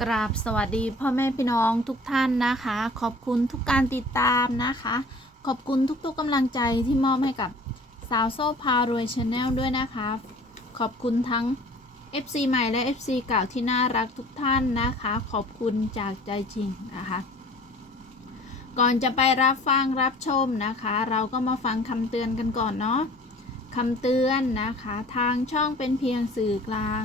กราบสวัสดีพ่อแม่พี่น้องทุกท่านนะคะ ขอบคุณทุกการติดตามนะคะ ขอบคุณทุกๆกำลังใจที่มอบให้กับสาวโซ่พารวยชาแนลด้วยนะคะ ขอบคุณทั้ง FC ใหม่และ FC เก่าที่น่ารักทุกท่านนะคะ ขอบคุณจากใจจริงนะคะ ก่อนจะไปรับฟังรับชมนะคะ เราก็มาฟังคำเตือนกันก่อนเนาะคำเตือนนะคะ ทางช่องเป็นเพียงสื่อกลาง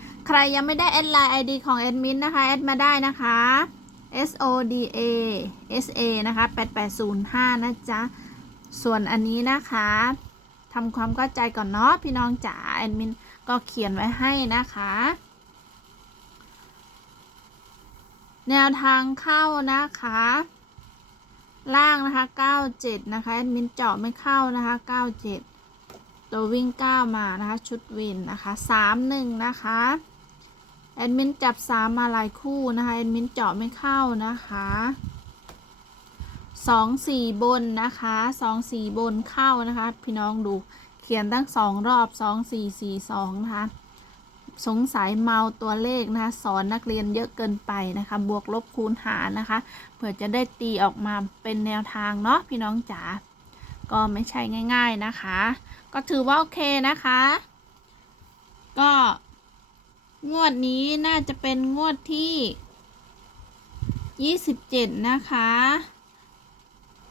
รยังไม่ได้แอดไลน์ ID ของแอดมินนะคะ แอดมาได้นะคะ S O D A S A นะคะ8805 นะจ๊ะ ส่วนอันนี้นะคะทำความเข้าใจก่อนเนาะพี่น้องจ๋าแอดมินก็เขียนไว้ให้นะคะ แนวทางเข้านะคะ ล่างนะคะ 97 นะคะแอดมินเจาะไม่เข้านะคะ 97 ตัววิ่ง 9 มานะคะ ชุดวินนะคะ 31 นะคะ แอดมินจับ3มาหลายคู่นะคะแอดมินเจาะไม่เข้านะคะ2 4บนนะคะ2 4บนเข้านะคะ พี่น้องดูเขียนตั้ง2รอบ2 4 4 2นะคะสงสัยเมาตัวเลขนะคะสอนนักเรียนเยอะเกินไปนะคะ บวกลบคูณหารนะคะเพื่อจะได้ตีออกมาเป็นแนวทางเนาะพี่น้องจ๋าก็ไม่ใช่ง่าย ๆนะคะ ก็ถือว่าโอเคนะคะ งวดนี้น่าจะเป็นงวดที่ 27 นะคะ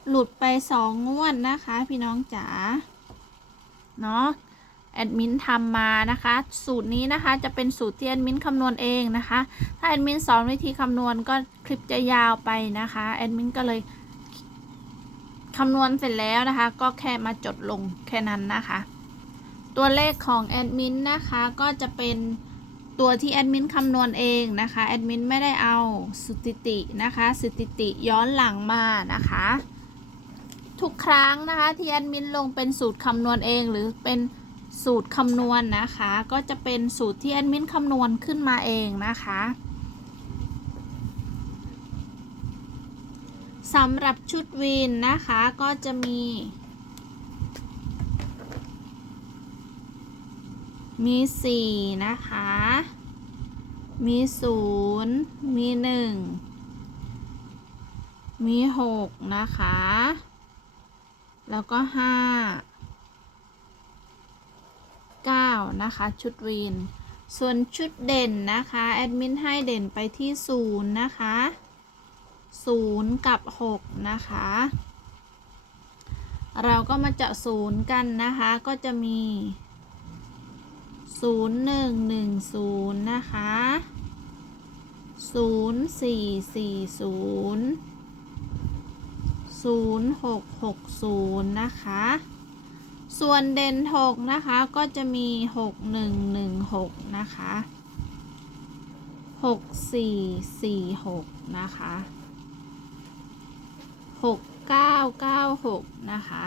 หลุดไป 2 งวดนะคะ พี่น้องจ๋า เนาะแอดมินทำมานะคะ สูตรนี้นะคะจะเป็นสูตรที่แอดมินคำนวณเองนะคะ ถ้าแอดมินสอนวิธีคำนวณก็คลิปจะยาวไปนะคะแอดมินก็เลยคำนวณเสร็จแล้วนะคะ ก็แค่มาจดลงแค่นั้นนะคะ ตัวเลขของแอดมินนะคะก็จะเป็น ตัวที่แอดมินคำนวณเองนะคะแอดมินไม่ได้เอาสถิตินะคะสถิติย้อนหลังมานะคะ ทุกครั้งนะคะที่แอดมินลงเป็นสูตรคำนวณเองหรือเป็นสูตรคำนวณนะคะ ก็จะเป็นสูตรที่แอดมินคำนวณขึ้นมาเองนะคะสำหรับชุดวินนะคะก็จะมี มีสี่นะคะ มีศูนย์มีหนึ่งมีหกนะคะ แล้วก็ห้า9นะคะ ชุดวีน ส่วนชุดเด่นนะคะ แอดมินให้เด่นไปที่ 0 นะคะ 0 กับ 6 นะคะ เราก็มาเจาะ 0 กันนะคะ ก็จะมี 0 1 1 0นะคะ0 4 4 0 0 6 6 0นะคะ ส่วนเด่น6นะคะก็จะมี6 1 1 6นะคะ6 4 4 6นะคะ6 9 9 6นะคะ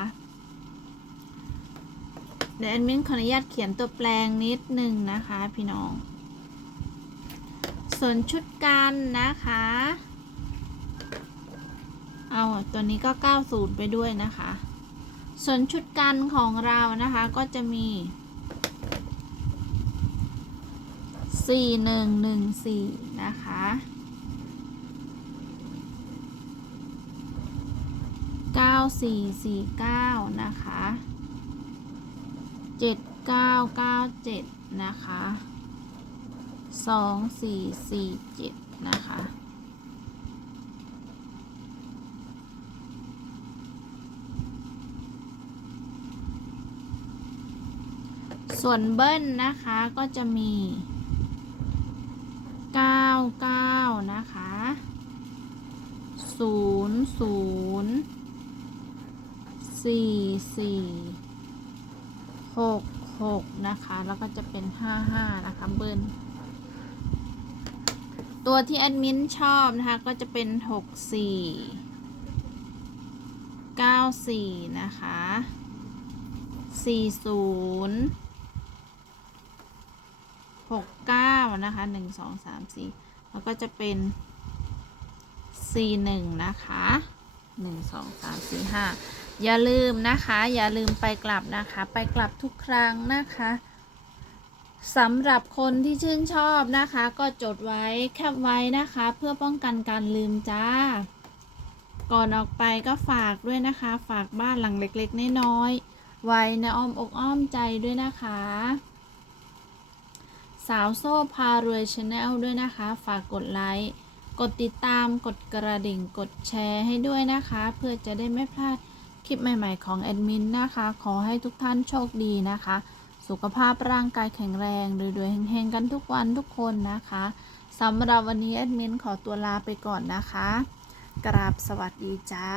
เดี๋ยวแอดมินขออนุญาตเขียนตัวแปลงนิดหนึ่งนะคะพี่น้อง ส่วนชุดกันนะคะ เอาตัวนี้ก็ 90 ไปด้วยนะคะ ส่วนชุดกันของเรานะคะก็จะมีสี่หนึ่งหนึ่งสี่นะคะเก้าสี่สี่เก้านะคะ เจ็ดเก้าเก้าเจ็ดนะคะสองสี่สี่เจ็ดนะคะส่วนเบิ้ลนะคะก็จะมี 99 นะคะ 0 0 4 4 6 6นะคะ แล้วก็จะเป็น55นะคะเบิ้ลตัวที่แอดมินชอบนะคะ ก็จะเป็นหกสี่เก้าสี่นะคะสี่ศูนย์หกเก้านะคะหนึ่งสองสามสี่แล้วก็จะเป็นสี่หนึ่งนะคะหนึ่งสองสามสี่ห้า อย่าลืมนะคะ อย่าลืมไปกลับนะคะ ไปกลับทุกครั้งนะคะสำหรับคนที่ชื่นชอบนะคะ ก็จดไว้แคปไว้นะคะ เพื่อป้องกันการลืมจ้า ก่อนออกไปก็ฝากด้วยนะคะ ฝากบ้านหลังเล็กๆน้อยๆไว้ในอ้อมอกอ้อมใจด้วยนะคะ สาวโซ่พารวยชาแนลด้วยนะคะ ฝากกดไลค์กดติดตามกดกระดิ่งกดแชร์ให้ด้วยนะคะ เพื่อจะได้ไม่พลาด คลิปใหม่ๆของแอดมินนะคะ ขอให้ทุกท่านโชคดีนะคะ สุขภาพร่างกายแข็งแรงรวยๆเฮงๆกันทุกวันทุกคนนะคะสำหรับวันนี้แอดมินขอตัวลาไปก่อนนะคะ กราบสวัสดีจ้า